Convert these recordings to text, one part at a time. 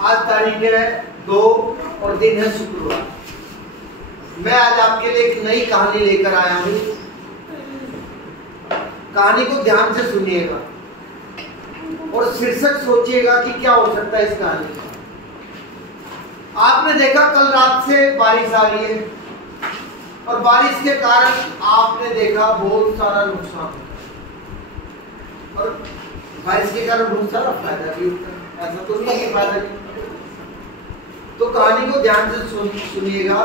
आज तारीख है 2 और दिन है शुक्रवार। मैं आज आपके लिए एक नई कहानी लेकर आया हूं। कहानी को ध्यान से सुनिएगा और शीर्षक सोचिएगा कि क्या हो सकता है इस कहानी का। आपने देखा कल रात से बारिश आ रही है और बारिश के कारण आपने देखा बहुत सारा नुकसान और बारिश के कारण बहुत सारा फायदा भी होता है। ऐसा तो नहीं है फायदा नहीं। तो कहानी को ध्यान से सुनिएगा।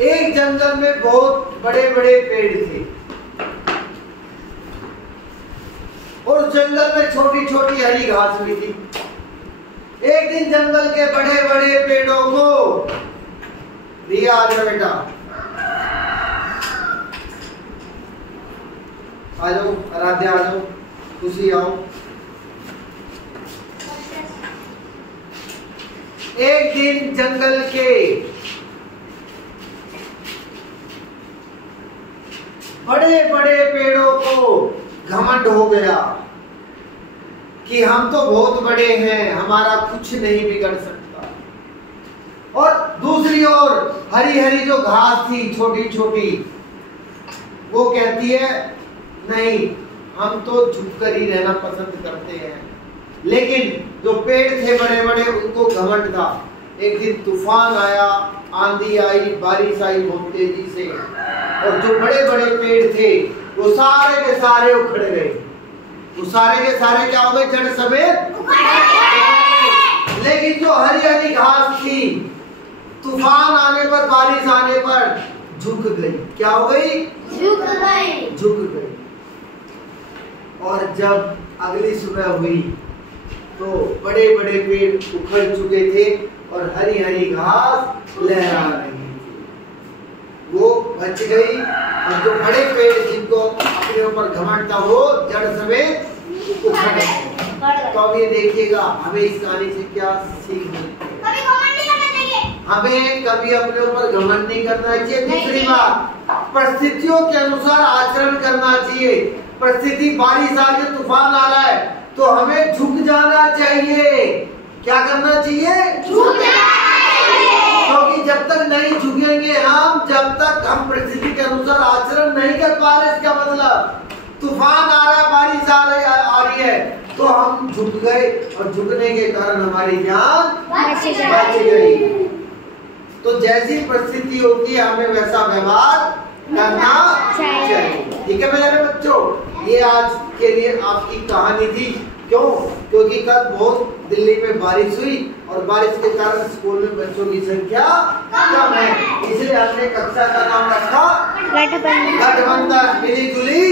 एक जंगल में बहुत बड़े बड़े पेड़ थे और जंगल में छोटी छोटी हरी घास भी थी। एक दिन जंगल के बड़े बड़े पेड़ों को रिया आ जाओ बेटा, आ जाओ, आराध्या आ जाओ, खुशी आओ। एक दिन जंगल के बड़े बड़े पेड़ों को घमंड हो गया कि हम तो बहुत बड़े हैं, हमारा कुछ नहीं बिगड़ सकता। और दूसरी ओर हरी हरी जो घास थी छोटी छोटी, वो कहती है नहीं, हम तो झुककर ही रहना पसंद करते हैं। लेकिन जो पेड़ थे बड़े बड़े, उनको घमंड था। एक दिन तूफान आया, आंधी आई, बारिश आई बहुत तेजी से, और जो बड़े बड़े पेड़ थे वो सारे के सारे उखड़ गए। वो सारे के सारे क्या हो गए? जड़ समेत उखड़ गए। लेकिन जो हरी हरी घास थी, तूफान आने पर, बारिश आने पर झुक गई। क्या हो गई? झुक गई। झुक गई। और जब अगली सुबह हुई तो बड़े बड़े पेड़ उखड़ चुके थे और हरी हरी घास लहरा रही थी, वो बच गई। और जो बड़े पेड़ जिनको अपने ऊपर घमंड था, वो जड़ समेत उखड़ गए। तो अब ये देखिएगा, हमें इस कहानी से क्या सीख मिलती है? हमें कभी अपने ऊपर घमंड नहीं करना चाहिए। दूसरी बात, परिस्थितियों के अनुसार आचरण करना चाहिए। परिस्थिति, बारिश आ रही है, तूफान आ रहा है, तो हमें झुक जाना चाहिए। क्या करना चाहिए? झुक जाना चाहिए। क्योंकि जब तक नहीं झुकेंगे हम, जब तक हम परिस्थिति के अनुसार आचरण नहीं कर पा रहे, इसका मतलब तूफान आ रहा है, बारिश आ रही है, तो हम झुक गए और झुकने के कारण हमारी जान बच गई। तो जैसी परिस्थिति होती है हमें वैसा व्यवहार करना चाहिए। ठीक है मेरे बच्चों, ये आज के लिए आपकी कहानी थी। क्यों? क्योंकि कल बहुत दिल्ली में बारिश हुई और बारिश के कारण स्कूल में बच्चों की संख्या कम है, इसलिए हमने कक्षा का नाम रखा गठबंधन, मिली जुली।